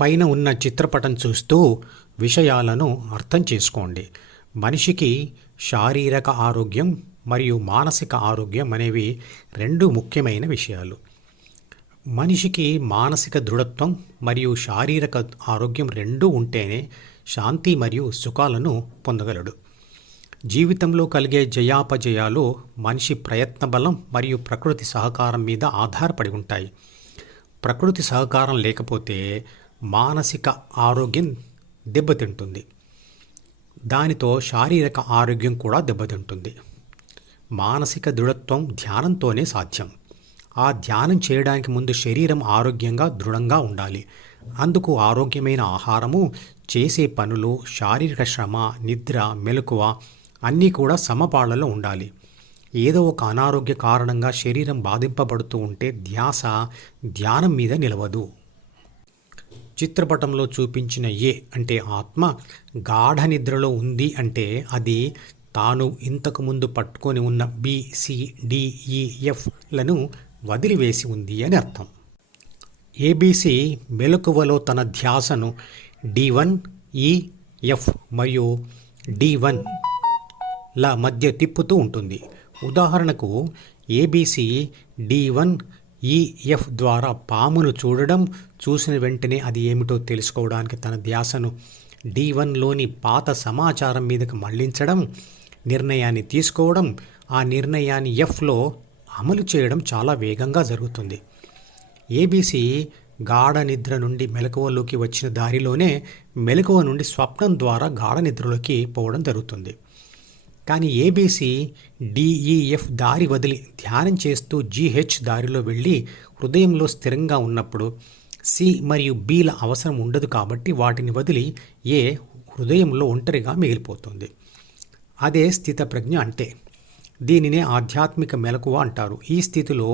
పైన ఉన్న చిత్రపటం చూస్తూ విషయాలను అర్థం చేసుకోండి. మనిషికి శారీరక ఆరోగ్యం మరియు మానసిక ఆరోగ్యం అనేవి రెండు ముఖ్యమైన విషయాలు. మనిషికి మానసిక దృఢత్వం మరియు శారీరక ఆరోగ్యం రెండూ ఉంటేనే శాంతి మరియు సుఖాలను పొందగలడు. జీవితంలో కలిగే జయాపజయాలు మనిషి ప్రయత్న బలం మరియు ప్రకృతి సహకారం మీద ఆధారపడి ఉంటాయి. ప్రకృతి సహకారం లేకపోతే మానసిక ఆరోగ్యం దెబ్బతింటుంది. దానితో శారీరక ఆరోగ్యం కూడా దెబ్బతింటుంది. మానసిక దృఢత్వం ధ్యానంతోనే సాధ్యం. ఆ ధ్యానం చేయడానికి ముందు శరీరం ఆరోగ్యంగా దృఢంగా ఉండాలి. అందుకు ఆరోగ్యమైన ఆహారము, చేసే పనులు, శారీరక శ్రమ, నిద్ర, మెలకువ అన్నీ కూడా సమపాళ్లలో ఉండాలి. ఏదో ఒక అనారోగ్య కారణంగా శరీరం బాధింపబడుతూ ఉంటే ధ్యాస ధ్యానం మీద నిలవదు. చిత్రపటంలో చూపించిన ఏ అంటే ఆత్మ గాఢ నిద్రలో ఉంది అంటే అది తాను ఇంతకుముందు పట్టుకొని ఉన్న BCDEFలను వదిలివేసి ఉంది అని అర్థం. ABC మెలకువలో తన ధ్యాసను D1, E, F మరియు D1ల మధ్య తిప్పుతూ ఉంటుంది. ఉదాహరణకు ABC D1, EF ద్వారా పామును చూడడం, చూసిన వెంటనే అది ఏమిటో తెలుసుకోవడానికి తన ధ్యాసను D1లోని పాత సమాచారం మీదకి మళ్లించడం, నిర్ణయాన్ని తీసుకోవడం, ఆ నిర్ణయాన్ని Fలో అమలు చేయడం చాలా వేగంగా జరుగుతుంది. ABC గాఢ నిద్ర నుండి మెలకువలోకి వచ్చిన దారిలోనే మెలకువ నుండి స్వప్నం ద్వారా గాఢ నిద్రలోకి పోవడం జరుగుతుంది. కానీ ABC DEF దారి వదిలి ధ్యానం చేస్తూ GH దారిలో వెళ్ళి హృదయంలో స్థిరంగా ఉన్నప్పుడు C మరియు Bల అవసరం ఉండదు కాబట్టి వాటిని వదిలి A హృదయంలో ఒంటరిగా మిగిలిపోతుంది. అదే స్థితప్రజ్ఞ అంటే. దీనినే ఆధ్యాత్మిక మెలకువ అంటారు. ఈ స్థితిలో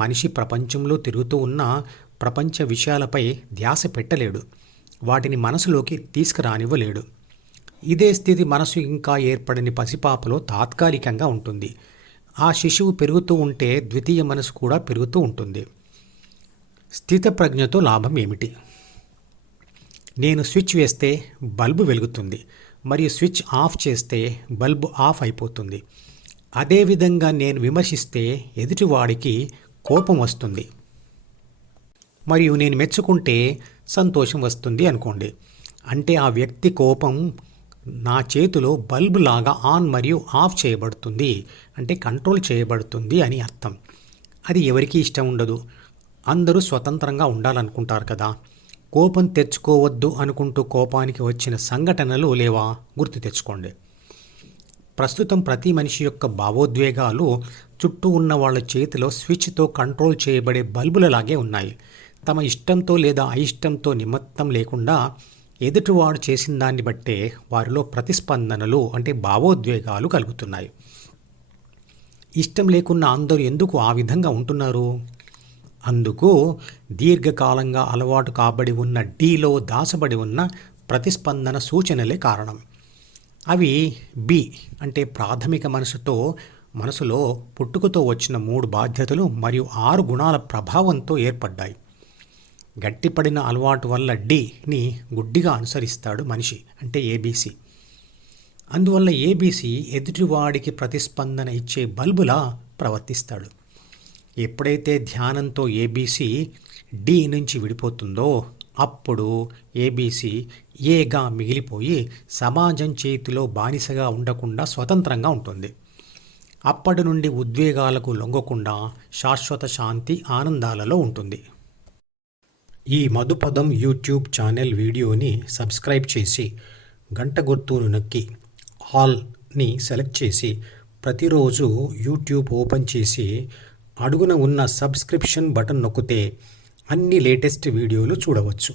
మనిషి ప్రపంచంలో తిరుగుతూ ఉన్న ప్రపంచ విషయాలపై ధ్యాస పెట్టలేడు. వాటిని మనసులోకి తీసుకురానివ్వలేడు. ఇదే స్థితి మనసు ఇంకా ఏర్పడని పసిపాపలో తాత్కాలికంగా ఉంటుంది. ఆ శిశువు పెరుగుతూ ఉంటే ద్వితీయ మనసు కూడా పెరుగుతూ ఉంటుంది. స్థితప్రజ్ఞతో లాభం ఏమిటి? నేను స్విచ్ వేస్తే బల్బు వెలుగుతుంది మరియు స్విచ్ ఆఫ్ చేస్తే బల్బు ఆఫ్ అయిపోతుంది. అదేవిధంగా నేను విమర్శిస్తే ఎదుటివాడికి కోపం వస్తుంది మరియు నేను మెచ్చుకుంటే సంతోషం వస్తుంది అనుకోండి. అంటే ఆ వ్యక్తి కోపం నా చేతిలో బల్బు లాగా ఆన్ మరియు ఆఫ్ చేయబడుతుంది, అంటే కంట్రోల్ చేయబడుతుంది అని అర్థం. అది ఎవరికీ ఇష్టం ఉండదు. అందరూ స్వతంత్రంగా ఉండాలనుకుంటారు కదా. కోపం తెచ్చుకోవద్దు అనుకుంటూ కోపానికి వచ్చిన సంఘటనలు లేవా? గుర్తు తెచ్చుకోండి. ప్రస్తుతం ప్రతి మనిషి యొక్క భావోద్వేగాలు చుట్టూ ఉన్న వాళ్ళ చేతిలో స్విచ్తో కంట్రోల్ చేయబడే బల్బులలాగే ఉన్నాయి. తమ ఇష్టంతో లేదా అయిష్టంతో నిమిత్తం లేకుండా ఎదుటివాడు చేసిన దాన్ని బట్టే వారిలో ప్రతిస్పందనలు అంటే భావోద్వేగాలు కలుగుతున్నాయి. ఇష్టం లేకున్నా అందరూ ఎందుకు ఆ విధంగా ఉంటున్నారు? అందుకు దీర్ఘకాలంగా అలవాటు కాబడి ఉన్న Dలో దాచబడి ఉన్న ప్రతిస్పందన సూచనలే కారణం. అవి B అంటే ప్రాథమిక మనసులో పుట్టుకతో వచ్చిన 3 బాధ్యతలు మరియు 6 గుణాల ప్రభావంతో ఏర్పడ్డాయి. గట్టిపడిన అలవాటు వల్ల Dని గుడ్డిగా అనుసరిస్తాడు మనిషి అంటే ABC. అందువల్ల ABC ఎదుటివాడికి ప్రతిస్పందన ఇచ్చే బల్బులా ప్రవర్తిస్తాడు. ఎప్పుడైతే ధ్యానంతో ABC D నుంచి విడిపోతుందో అప్పుడు ABC Aగా మిగిలిపోయి సమాజం చేతిలో బానిసగా ఉండకుండా స్వతంత్రంగా ఉంటుంది. అప్పటి నుండి ఉద్వేగాలకు లొంగకుండా శాశ్వత శాంతి ఆనందాలలో ఉంటుంది. ఈ మధుపదం యూట్యూబ్ ఛానల్ వీడియోని సబ్స్క్రైబ్ చేసి గంట గుర్తును నొక్కి ఆల్ని సెలెక్ట్ చేసి ప్రతిరోజు యూట్యూబ్ ఓపెన్ చేసి అడుగున ఉన్న సబ్స్క్రిప్షన్ బటన్ నొక్కితే అన్ని లేటెస్ట్ వీడియోలు చూడవచ్చు.